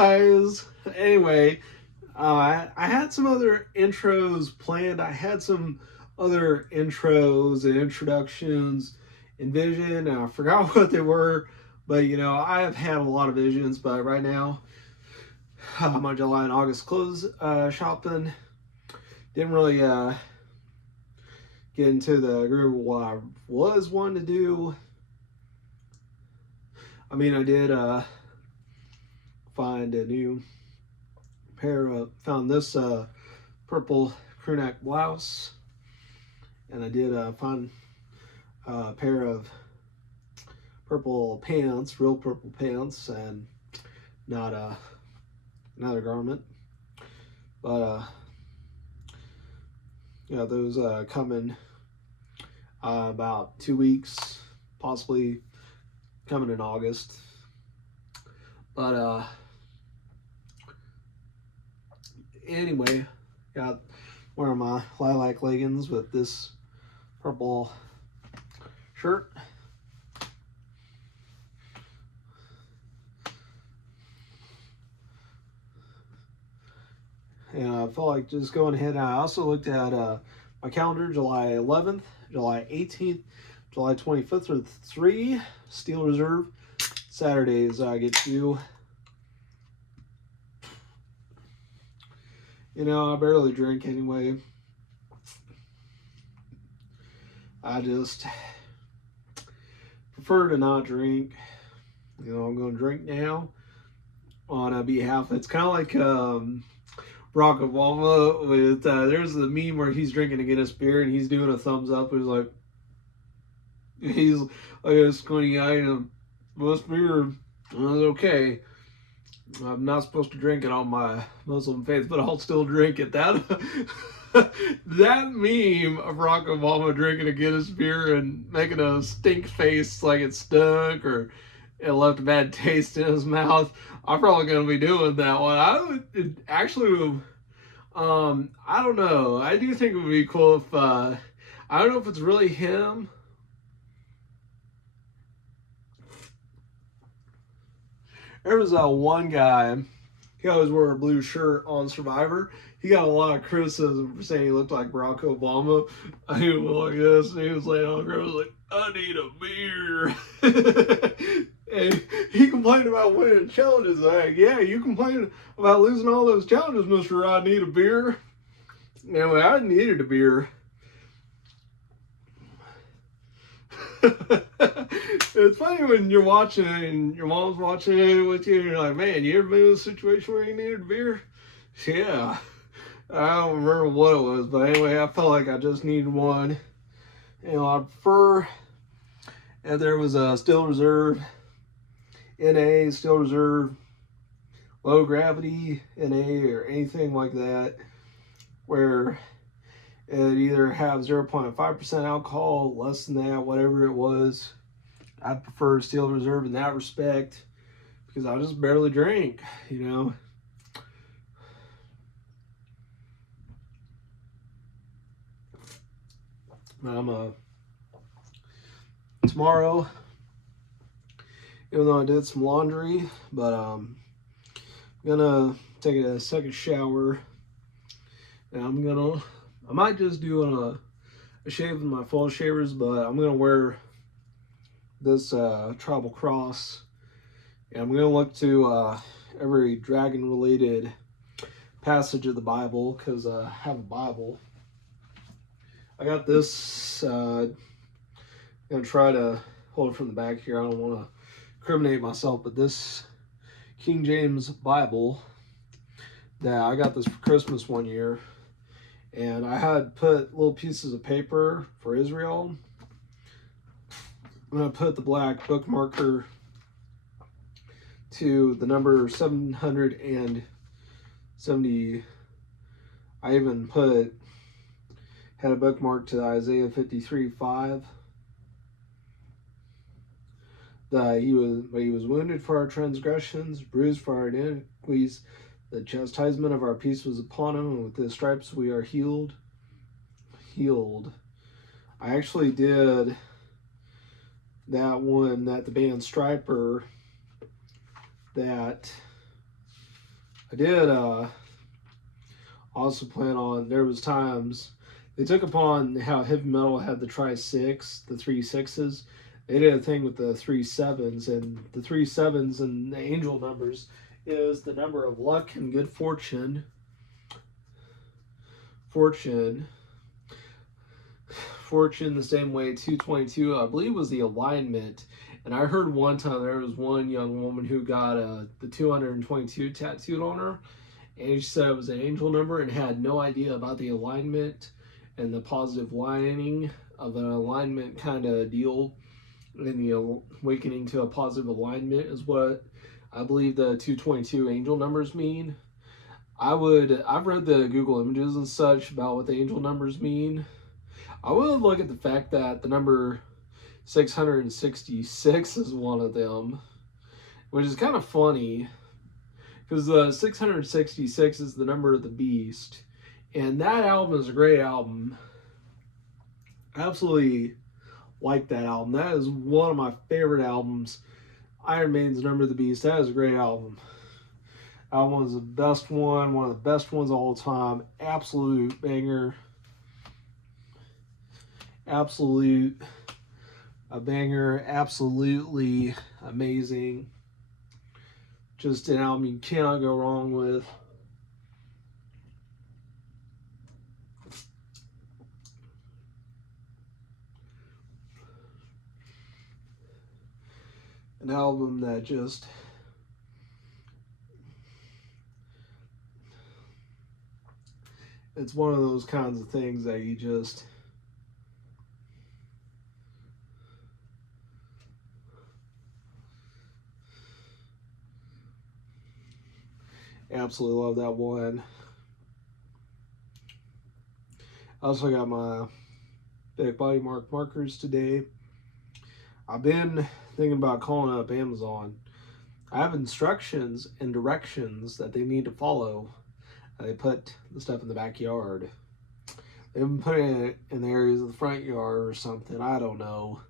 guys. Anyway, I had some other intros planned. I had some other intros and introductions in vision, and I forgot what they were. But I have had a lot of visions. But right now, my July and August clothes shopping didn't really get into the groove of what I was wanting to do. I mean, I did find a new found this purple crewneck blouse, and I did find a pair of purple pants, real purple pants, and not another garment. But those come in about 2 weeks, possibly coming in August. But anyway, got wearing my lilac leggings with this purple shirt. And I felt like just going ahead. I also looked at my calendar, July 11th, July 18th, July 25th are 3 Steel Reserve Saturdays I get to. I barely drink anyway. I just prefer to not drink. I'm going to drink now on behalf. It's kind of like Barack Obama with there's the meme where he's drinking a Guinness beer and he's doing a thumbs up. He's like a squinty eye and most beer is okay. I'm not supposed to drink it on my Muslim faith, but I'll still drink it. That that meme of Barack Obama drinking a Guinness beer and making a stink face like it stunk or it left a bad taste in his mouth. I'm probably going to be doing that one. I would actually, I don't know. I do think it would be cool if, I don't know if it's really him. There was one guy, he always wore a blue shirt on Survivor. He got a lot of criticism for saying he looked like Barack Obama. He was like this, and he was laying on the ground, like, I need a beer. And he complained about winning challenges. Like, yeah, you complained about losing all those challenges, Mr. I need a beer. Anyway, I needed a beer. It's funny when you're watching it and your mom's watching it with you and you're like, man, you ever been in a situation where you needed a beer? Yeah. I don't remember what it was, but anyway, I felt like I just needed one. I prefer if there was a Steel Reserve NA, Steel Reserve low gravity NA or anything like that, where it either have 0.5% alcohol, less than that, whatever it was. I prefer Steel Reserve in that respect because I just barely drink, I'm tomorrow, even though I did some laundry, but I'm gonna take a second shower, and I might just do a shave with my full shavers, but I'm gonna wear this tribal cross, and I'm gonna look to every dragon related passage of the Bible because I have a Bible. I got this. I'm gonna try to hold it from the back here. I don't want to incriminate myself, but this King James Bible that I got this for Christmas one year, and I had put little pieces of paper for Israel. I'm gonna put the black book marker to the number 770. I even had a bookmark to Isaiah 53:5. That he was wounded for our transgressions, bruised for our iniquities. The chastisement of our peace was upon him, and with his stripes we are healed. I actually did that one that the band Striper that I did also plan on, there was times they took upon how heavy metal had the tri-6, the 3 6s. They did a thing with the 3 7s, and the 3 7s and the angel numbers is the number of luck and good fortune. Fortune the same way 222, I believe, was the alignment. And I heard one time there was one young woman who got the 222 tattooed on her, and she said it was an angel number and had no idea about the alignment and the positive lining of an alignment kind of deal. And the awakening to a positive alignment is what I believe the 222 angel numbers mean. I've read the Google images and such about what the angel numbers mean. I would look at the fact that the number 666 is one of them, which is kind of funny because the 666 is the number of the beast, and that album is a great album. I absolutely like that album. That is one of my favorite albums. Iron Maiden's Number of the Beast. That is a great album. That one is the best one of the best ones of all time. Absolute banger. Absolute a banger. Absolutely amazing. Just an album you cannot go wrong with. An album that just it's one of those kinds of things that you just absolutely love that one. I also got my Big Body Mark markers today. I've been thinking about calling up Amazon. I have instructions and directions that they need to follow. They put the stuff in the backyard. They've been putting it in the areas of the front yard or something. I don't know.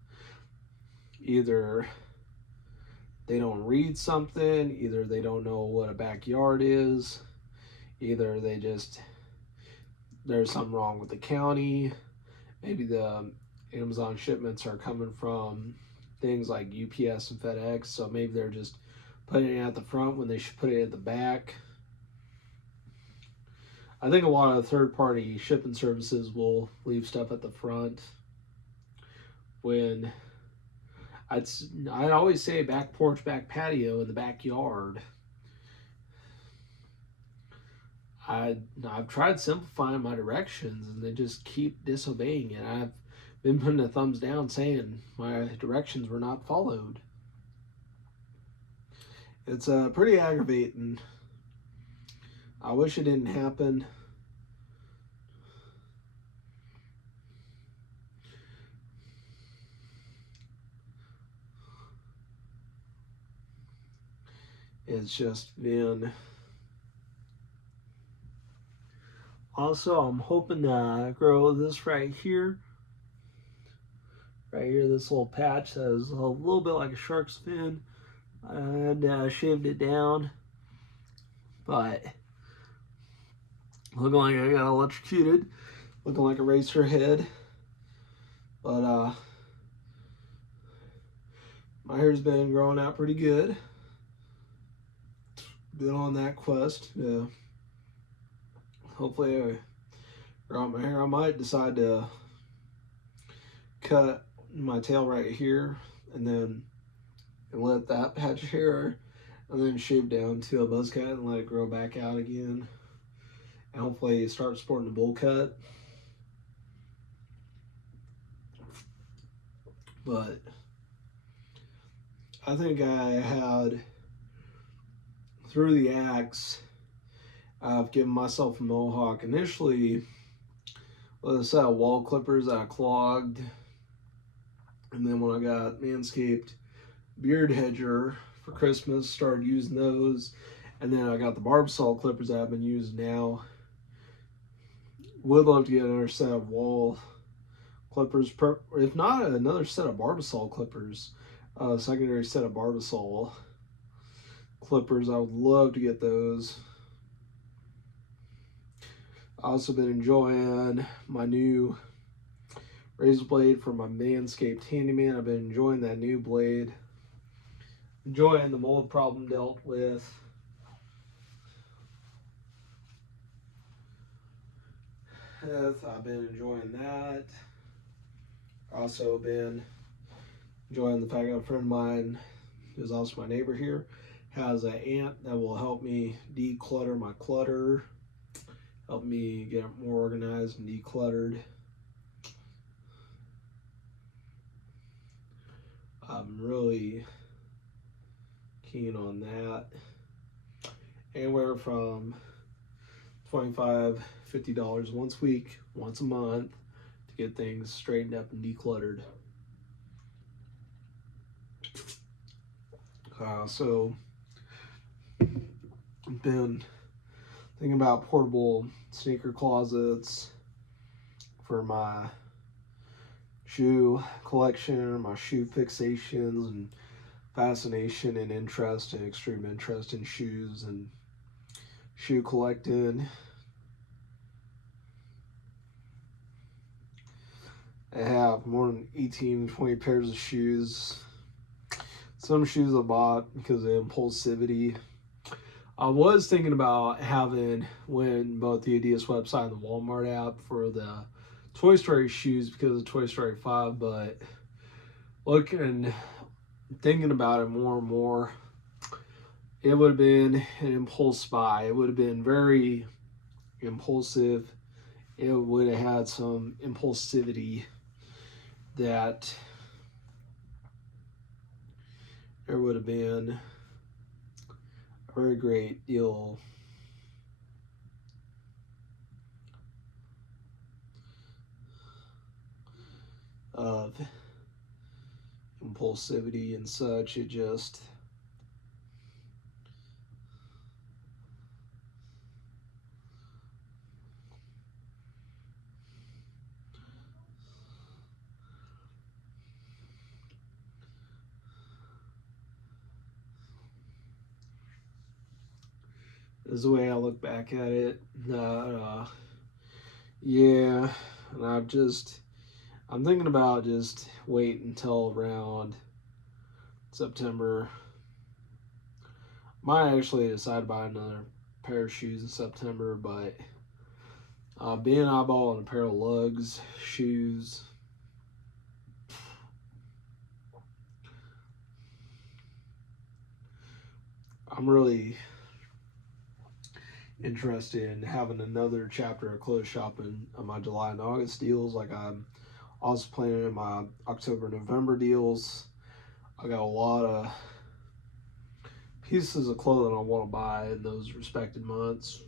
Either they don't read something, either they don't know what a backyard is, either there's something wrong with the county. Maybe the Amazon shipments are coming from things like UPS and FedEx, so maybe they're just putting it at the front when they should put it at the back. I think a lot of third-party shipping services will leave stuff at the front when I'd always say back porch, back patio in the backyard. I've tried simplifying my directions and they just keep disobeying it. I've been putting a thumbs down saying my directions were not followed. It's pretty aggravating. I wish it didn't happen. It's just been. Also, I'm hoping to grow this right here. Right here, this little patch that is a little bit like a shark's fin. I shaved it down, but looking like I got electrocuted, looking like a racer head. But my hair's been growing out pretty good. Been on that quest. Yeah. Hopefully I grow out my hair. I might decide to cut my tail right here and let that patch of hair and then shave down to a buzz cut and let it grow back out again. And hopefully start sporting a bowl cut. But I think I had, through the axe, I've given myself a mohawk initially with a set of wall clippers that I clogged. And then when I got Manscaped Beard Hedger for Christmas, started using those. And then I got the Barbasol clippers that I've been using now. Would love to get another set of wall clippers, if not another set of Barbasol clippers, secondary set of Barbasol clippers. I would love to get those. I also been enjoying my new razor blade from my Manscaped Handyman. I've been enjoying that new blade. Enjoying the mold problem dealt with. I've been enjoying that. Also been enjoying the fact that a friend of mine, who's also my neighbor here, has an ant that will help me declutter my clutter, help me get it more organized and decluttered. I'm really keen on that. Anywhere from $25, $50 once a week, once a month to get things straightened up and decluttered. So I've been thinking about portable sneaker closets for my shoe collection, my shoe fixations and fascination and interest and extreme interest in shoes and shoe collecting. I have more than 18, 20 pairs of shoes. Some shoes I bought because of impulsivity. I was thinking about having both the Adidas website and the Walmart app for the Toy Story shoes because of Toy Story 5, but thinking about it more and more, it would have been an impulse buy. It would have been very impulsive. It would have had some impulsivity that there would have been a very great deal of impulsivity and such. It just is the way I look back at it. Yeah, and I'm thinking about just wait until around September. Might actually decide to buy another pair of shoes in September, but being eyeballing a pair of lugs, shoes, I'm really interested in having another chapter of clothes shopping on my July and August deals. Like I'm also planning in my October, November deals. I got a lot of pieces of clothing I want to buy in those respected months.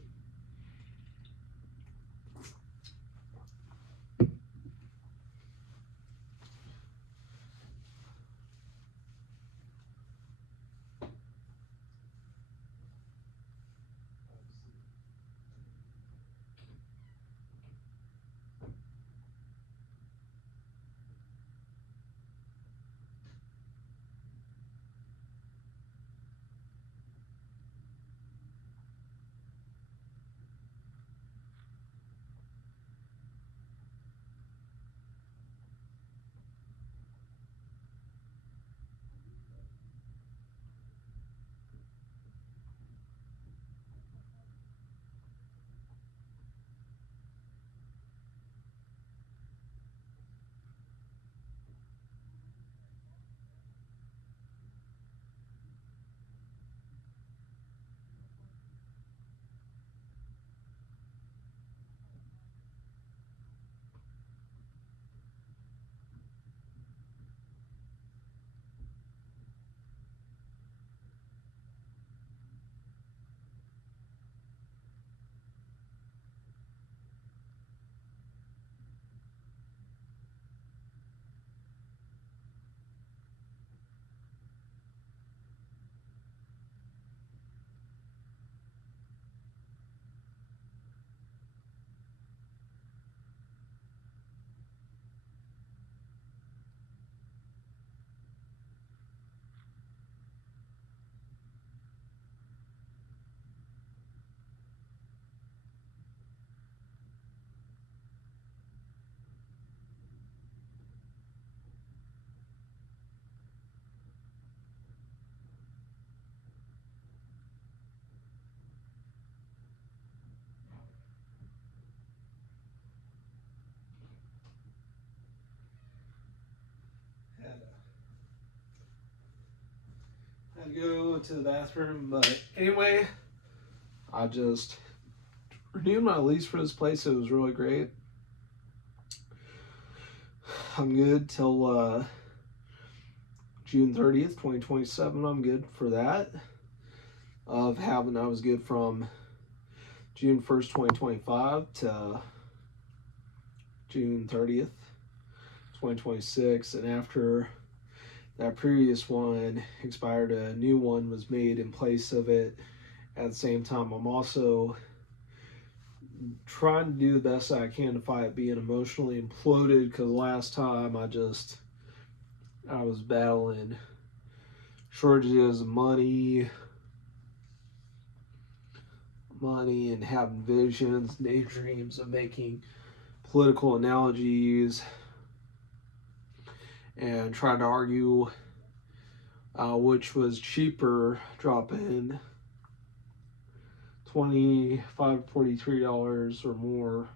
to go to the bathroom, but anyway, I just renewed my lease for this place. It was really great. I'm good till June 30th, 2027. I'm good for that. I was good from June 1st, 2025 to June 30th, 2026. And after that previous one expired, a new one was made in place of it. At the same time, I'm also trying to do the best I can to fight being emotionally imploded, because last time I was battling shortages of money and having visions, daydreams of making political analogies and trying to argue which was cheaper, dropping $25, $43 or more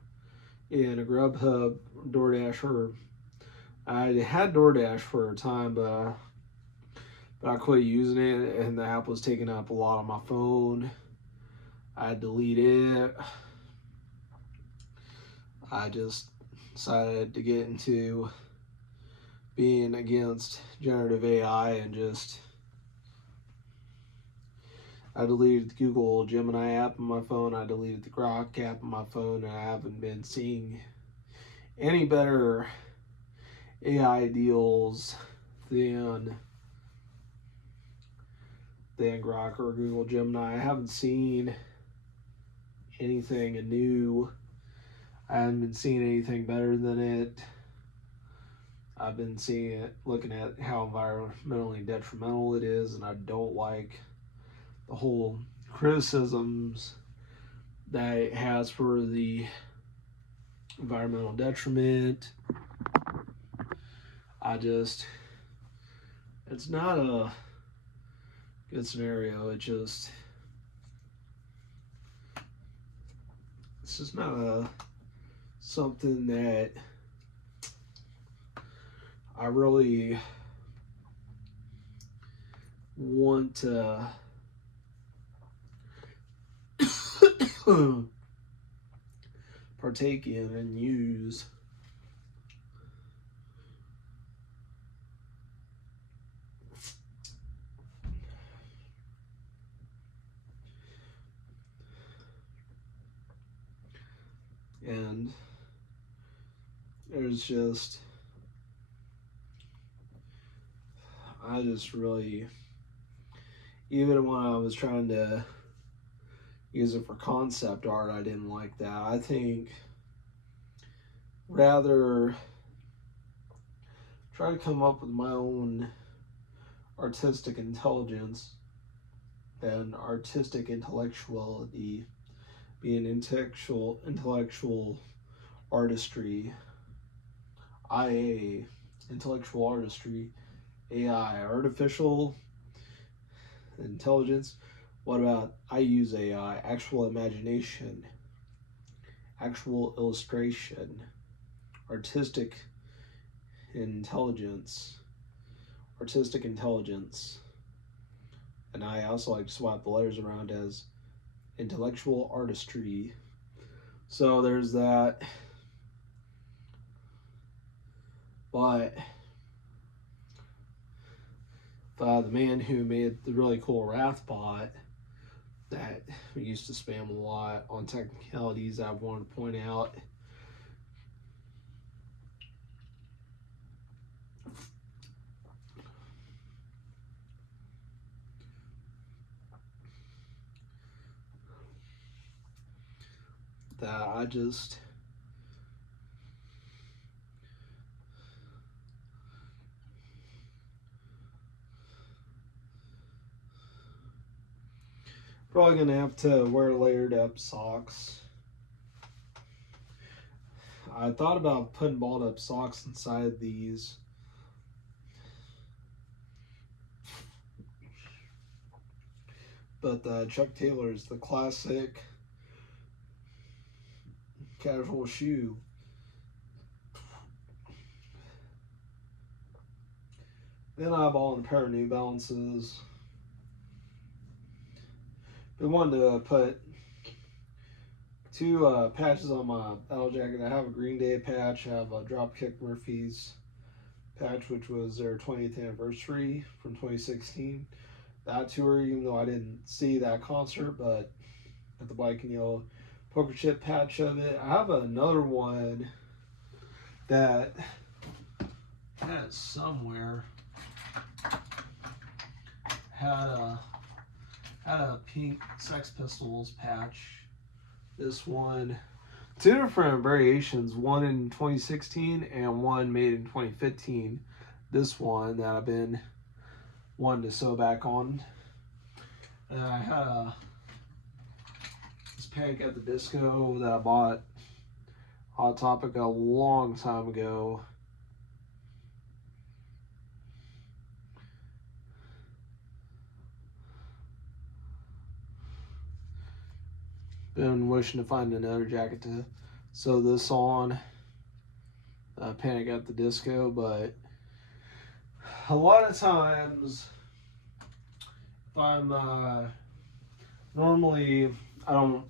in a Grubhub, DoorDash, or I had DoorDash for a time, but I quit using it, and the app was taking up a lot on my phone. I deleted it. I just decided to get into being against generative AI and I deleted the Google Gemini app on my phone. I deleted the Grok app on my phone, and I haven't been seeing any better AI deals than Grok or Google Gemini. I haven't seen anything new. I haven't been seeing anything better than it. I've been looking at how environmentally detrimental it is, and I don't like the whole criticisms that it has for the environmental detriment. It's not a good scenario. It's just not something that I really want to partake in and use. And there's just, I just really, even when I was trying to use it for concept art, I didn't like that. I think rather try to come up with my own artistic intelligence and artistic intellectuality, being intellectual artistry, IA, intellectual artistry, AI, artificial intelligence. What about I use AI, actual imagination, actual illustration, artistic intelligence, and I also like to swap the letters around as intellectual artistry. So there's that. But the man who made the really cool Wrathbot that we used to spam a lot on technicalities, I want to point out that I just probably gonna have to wear layered up socks. I thought about putting balled up socks inside these, but the Chuck Taylor is the classic casual shoe. Then I bought a pair of New Balances been wanting to put two patches on my battle jacket. I have a Green Day patch. I have a Dropkick Murphys patch, which was their 20th anniversary from 2016. That tour, even though I didn't see that concert, but at the Black and Yellow poker chip patch of it. I have another one that has somewhere had a pink Sex Pistols patch. This one, two different variations, one in 2016 and one made in 2015. This one that I've been wanting to sew back on. And I had this Panic at the Disco that I bought Hot Topic a long time ago. Been wishing to find another jacket to sew this on. Panic at the Disco, but a lot of times if I'm normally I don't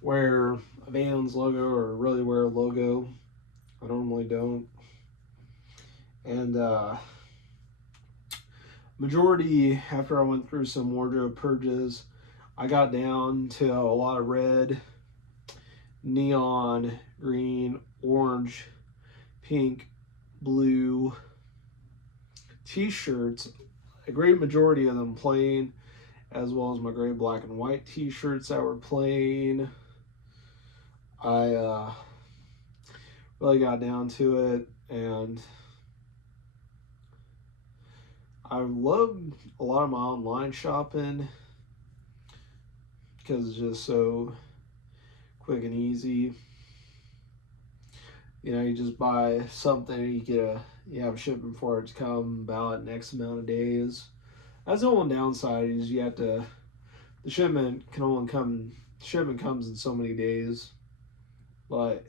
wear a Vans logo or really wear a logo. I normally don't. And majority, after I went through some wardrobe purges, I got down to a lot of red, neon, green, orange, pink, blue t-shirts. A great majority of them plain, as well as my gray, black, and white t-shirts that were plain. I really got down to it, and I love a lot of my online shopping because it's just so quick and easy. You know, you just buy something, you have a shipment for it to come about X amount of days. That's the one downside is the shipment comes in so many days. But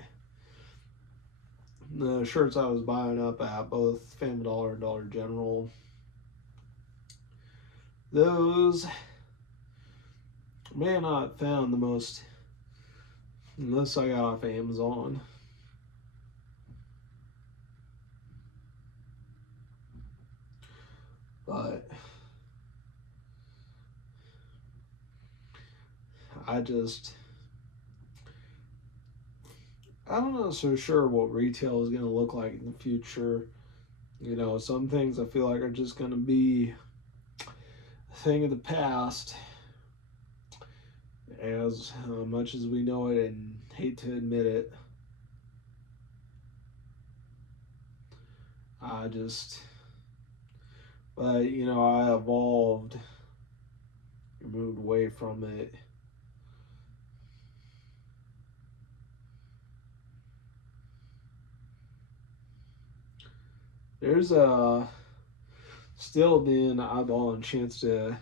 the shirts I was buying up at both Family Dollar and Dollar General, those may not found the most unless I got off Amazon. But I'm not so sure what retail is going to look like in the future. You know, some things I feel like are just going to be a thing of the past, as much as we know it and hate to admit it. But you know, I evolved and moved away from it. There's still been eyeballing a chance to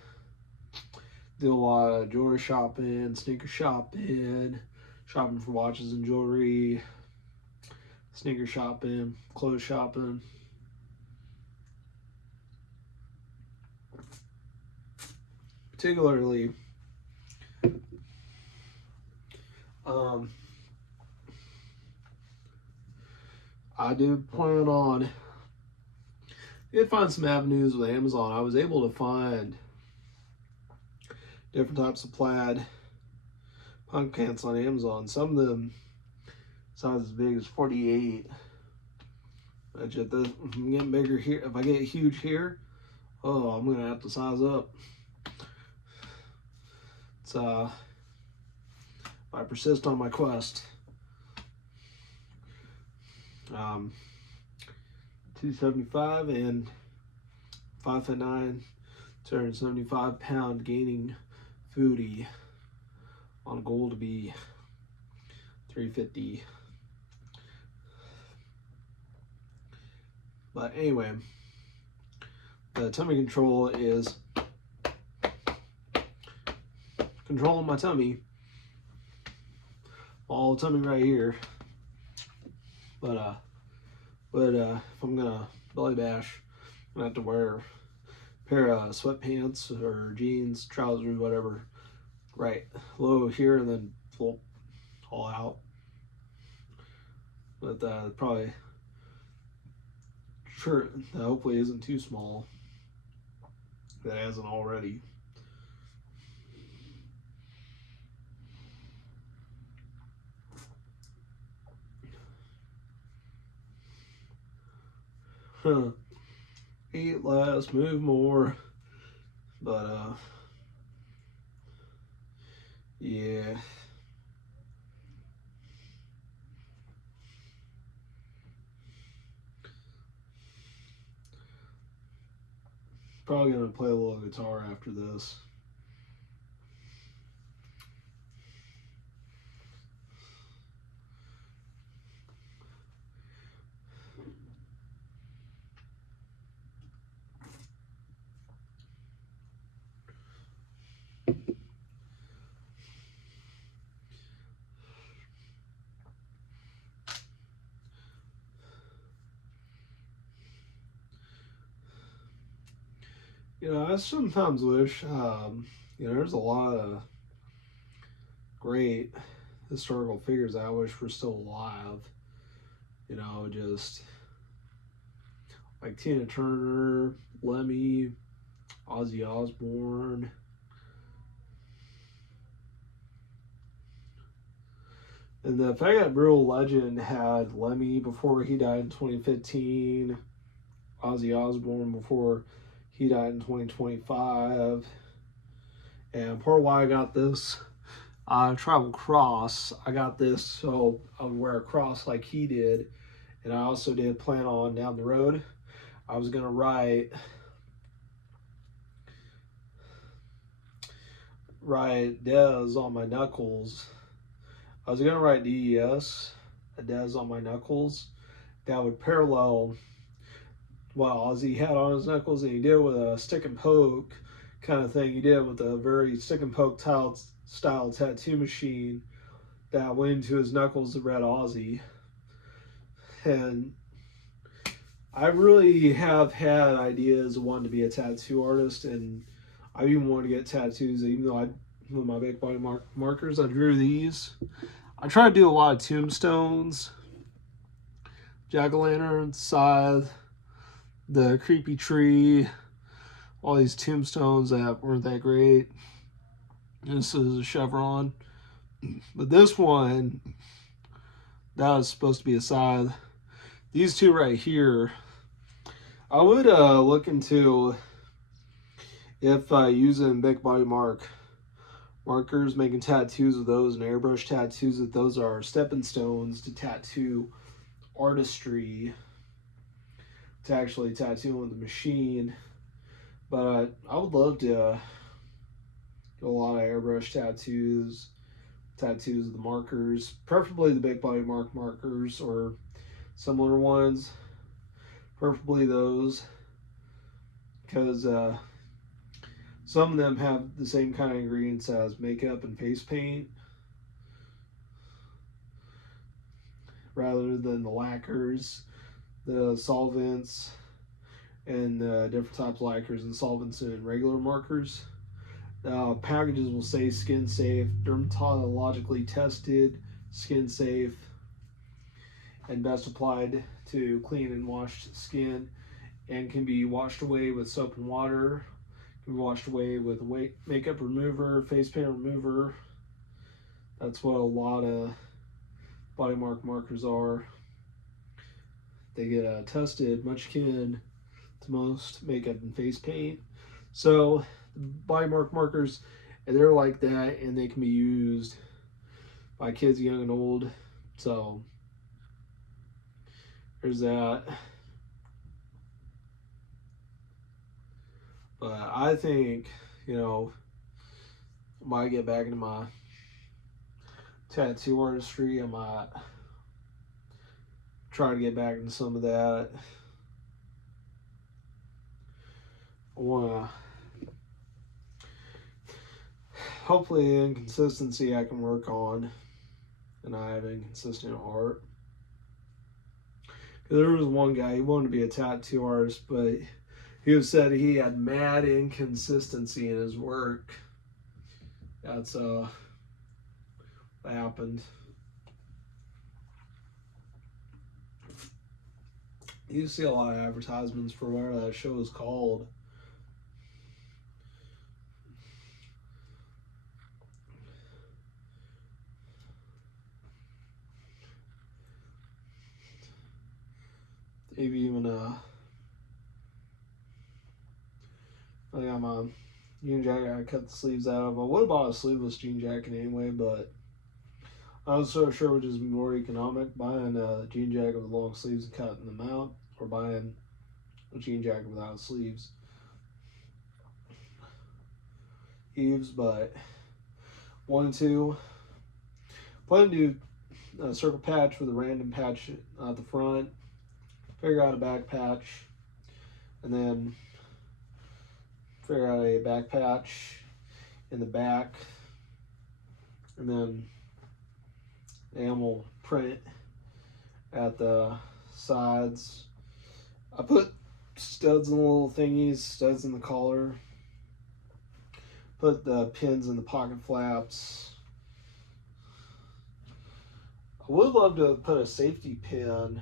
do a lot of jewelry shopping, sneaker shopping for watches and jewelry, sneaker shopping, clothes shopping. Particularly, I do plan on. Did find some avenues with Amazon. I was able to find different types of plaid punk pants on Amazon. Some of them size as big as 48. I'm getting bigger here. If I get huge here, oh, I'm gonna have to size up. It's if I persist on my quest. 275 and 5'9", 275-pound gaining foodie on a goal to be 350. But anyway, the tummy control is controlling my tummy. All tummy right here. But if I'm gonna belly bash, I'm gonna have to wear a pair of sweatpants or jeans, trousers, whatever, right low here and then float all out. But probably sure that hopefully isn't too small. That hasn't already. Huh. Eat less, move more. But yeah. Probably gonna play a little guitar after this. I sometimes wish, there's a lot of great historical figures I wish were still alive. Just like Tina Turner, Lemmy, Ozzy Osbourne. And the fact that Real Legend had Lemmy before he died in 2015, Ozzy Osbourne before he died in 2025. And part of why I got this travel cross, I got this so I would wear a cross like he did. And I also did plan on down the road, I was going to write Dez on my knuckles. I was going to write DES, a Dez on my knuckles. That would parallel what Ozzy had on his knuckles, and he did with a stick and poke kind of thing. He did with a very stick and poke style tattoo machine that went into his knuckles that read Ozzy. And I really have had ideas of wanting to be a tattoo artist, and I even wanted to get tattoos, even though with my big body markers, I drew these. I try to do a lot of tombstones, jack-o'-lantern, scythe, the creepy tree, all these tombstones that weren't that great. This is a chevron. But this one, that was supposed to be a scythe. These two right here, I would look into if using big body markers, making tattoos with those and airbrush tattoos, if those are stepping stones to tattoo artistry, to actually tattoo with the machine. But I would love to do a lot of airbrush tattoos of the markers, preferably the big body markers or similar ones, preferably those, because some of them have the same kind of ingredients as makeup and face paint, rather than the lacquers, the solvents, and different types of lacquers and solvents and regular markers. Packages will say skin safe, dermatologically tested, skin safe, and best applied to clean and washed skin, and can be washed away with soap and water, can be washed away with makeup remover, face paint remover. That's what a lot of body markers are. They get tested much akin to most makeup and face paint. So body markers, and they're like that, and they can be used by kids young and old. So there's that. But I think, I might get back into my tattoo artistry. I might try to get back into some of that. I want to, hopefully, inconsistency I can work on, and I have inconsistent art. Because there was one guy, he wanted to be a tattoo artist, but he said he had mad inconsistency in his work. That's what happened. You see a lot of advertisements for whatever that show is called. Maybe even I got my jean jacket. I cut the sleeves out of. I would have bought a sleeveless jean jacket anyway, but I was so sure it would just be more economic buying a jean jacket with long sleeves and cutting them out, or buying a jean jacket without sleeves. Eves, but 1 and 2. Plan to do a circle patch with a random patch at the front. Figure out a back patch, and then figure out a back patch in the back, and then enamel print at the sides. I put studs in the little thingies, studs in the collar, put the pins in the pocket flaps. I would love to put a safety pin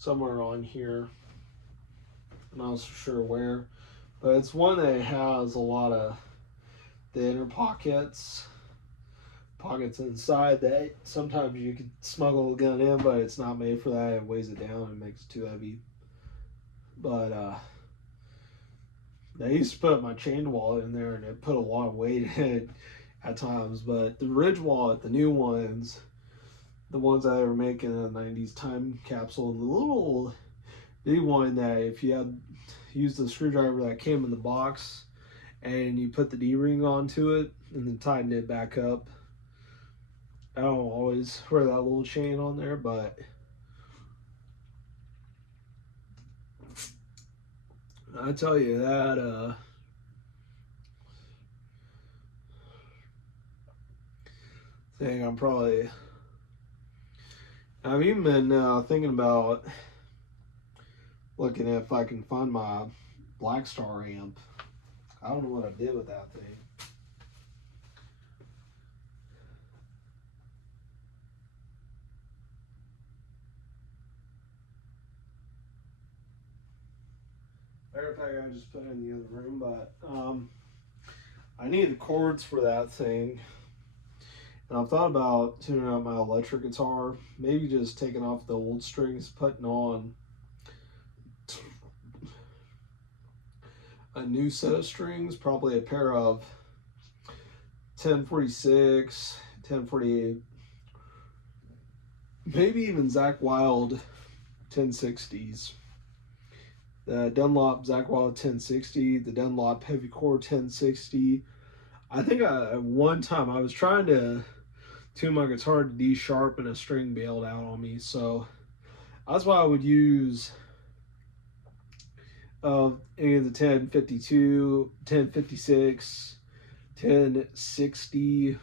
somewhere on here. I'm not so sure where, but it's one that has a lot of the inner pockets inside that sometimes you could smuggle a gun in, but it's not made for that. It weighs it down and makes it too heavy. But I used to put my chain wallet in there, and it put a lot of weight in it at times. But the Ridge wallet, the new ones, the ones that they were making in the 90s time capsule, the little bitty one that if you had used the screwdriver that came in the box and you put the D-ring onto it and then tighten it back up. I don't always wear that little chain on there, but I tell you that thing, I've even been thinking about looking if I can find my Blackstar amp. I don't know what I did with that thing. Matter of fact, I just put it in the other room, but I need the cords for that thing. And I've thought about tuning out my electric guitar, maybe just taking off the old strings, putting on a new set of strings, probably a pair of 1046, 1048, maybe even Zakk Wylde 1060s. The Dunlop Zakk Wylde 1060, the Dunlop Heavy Core 1060. I think at one time I was trying to tune my guitar to D sharp and a string bailed out on me, so that's why I would use any of the 1052, 1056, 1060,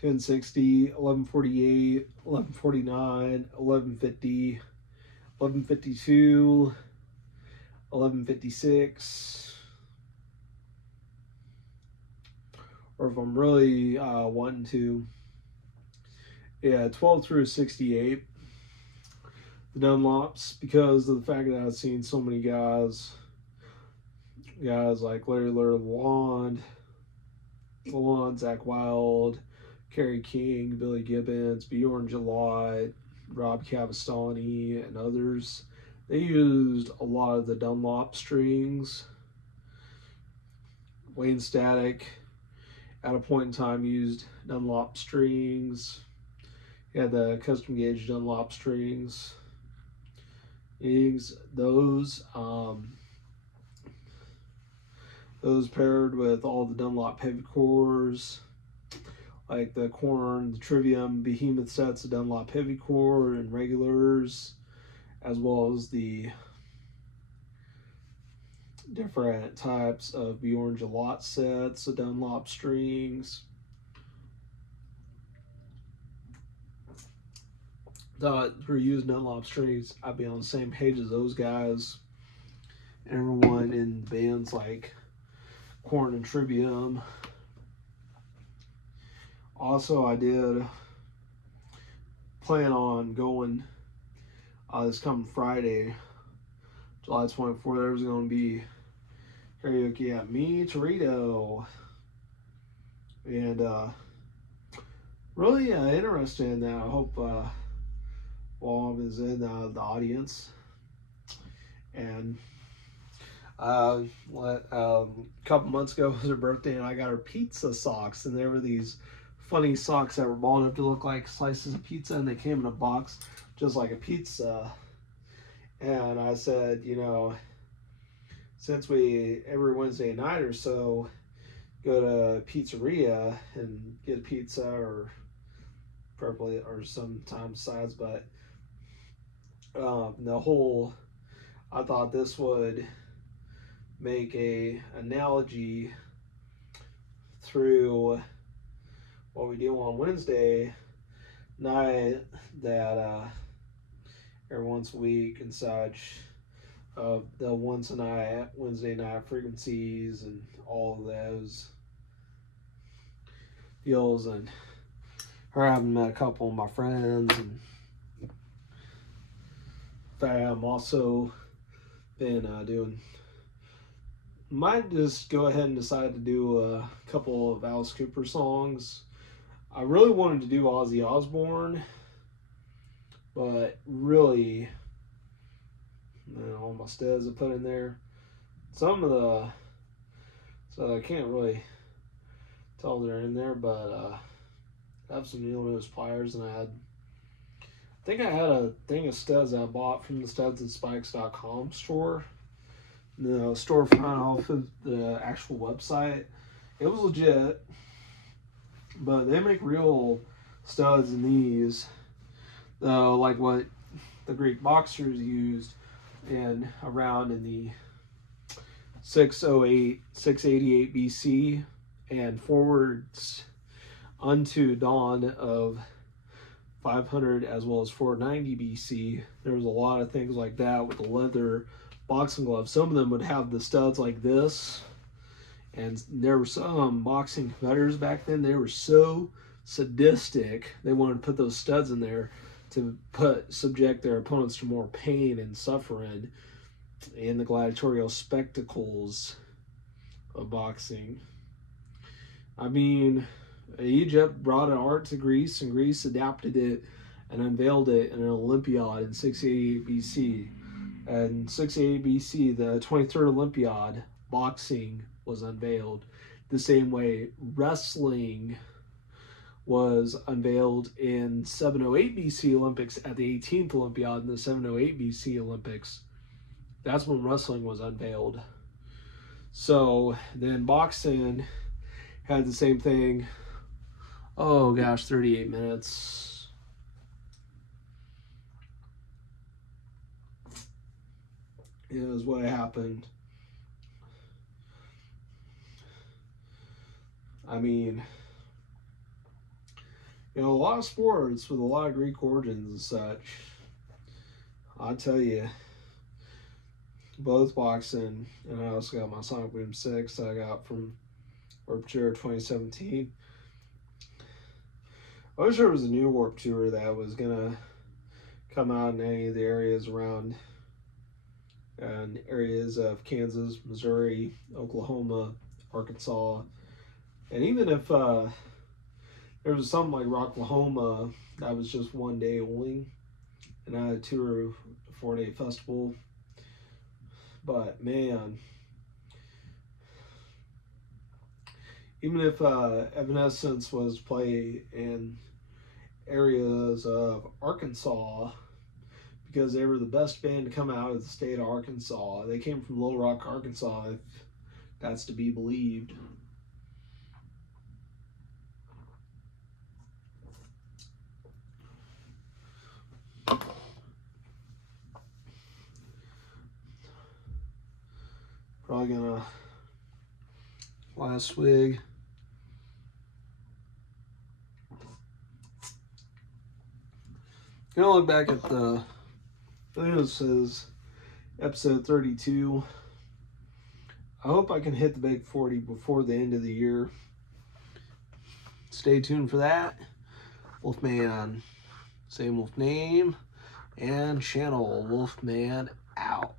1060, 1148, 1149, 1150, 1152, 1156, or if I'm really wanting to, 12 through 68, the Dunlops, because of the fact that I've seen so many guys like Larry Lalonde, Zakk Wylde, Kerry King, Billy Gibbons, Bjorn Gillot, Rob Cavastani, and others. They used a lot of the Dunlop strings. Wayne Static, at a point in time, used Dunlop strings. He had the custom gauge Dunlop strings. Those paired with all the Dunlop heavy cores, like the Korn, the Trivium, Behemoth sets of Dunlop heavy core and regulars, as well as the different types of Bjorn Gillot sets of Dunlop strings. Thought for using Dunlop strings, I'd be on the same page as those guys. Everyone in bands like Corn and Trivium. Also, I did plan on going this coming Friday, July 24th. There's going to be karaoke at Me Torito. And really interested in that. I hope Wom is in the audience. And a couple months ago was her birthday, and I got her pizza socks, and there were these funny socks that were ball enough to look like slices of pizza, and they came in a box just like a pizza. And I said, you know, since we every Wednesday night or so go to a pizzeria and get a pizza or probably or sometimes sides, but the whole I thought this would make a analogy through what we do on Wednesday night that every once a week and such, the once a night, Wednesday night frequencies and all of those deals, and her having met a couple of my friends, and I'm also been doing. Might just go ahead and decide to do a couple of Alice Cooper songs. I really wanted to do Ozzy Osbourne, but really, all my studs I put in there. Some of the, so I can't really tell they're in there, but I have some Neil Nose pliers, and I think I had a thing of studs I bought from the studsandspikes.com store. The storefront off of the actual website. It was legit, but they make real studs in these, like what the Greek boxers used around in the 608, 688 BC and forwards unto dawn of 500 as well as 490 BC. There was a lot of things like that with the leather boxing gloves. Some of them would have the studs like this, and there were some boxing competitors back then, they were so sadistic, they wanted to put those studs in there to subject their opponents to more pain and suffering in the gladiatorial spectacles of boxing. I mean, Egypt brought an art to Greece, and Greece adapted it and unveiled it in an Olympiad in 688 BC. And 688 BC, the 23rd Olympiad, boxing was unveiled. The same way wrestling was unveiled in 708 BC Olympics at the 18th Olympiad in the 708 BC Olympics. That's when wrestling was unveiled. So then boxing had the same thing. Oh gosh, 38 minutes. It was what happened. I mean, a lot of sports with a lot of Greek origins and such. I'll tell you, both boxing, and I also got my Sonic Boom 6 that I got from Warped Tour 2017. I was sure it was a new Warped Tour that was going to come out in any of the areas around and areas of Kansas, Missouri, Oklahoma, Arkansas, and even if there was something like Rocklahoma that was just one day only, and I had a tour of a 4-day festival. But man, even if Evanescence was played in areas of Arkansas, because they were the best band to come out of the state of Arkansas. They came from Little Rock, Arkansas, if that's to be believed. Probably gonna last swig. Gonna look back at I think this is episode 32. I hope I can hit the big 40 before the end of the year. Stay tuned for that. Wolfman, same wolf name and channel. Wolfman out.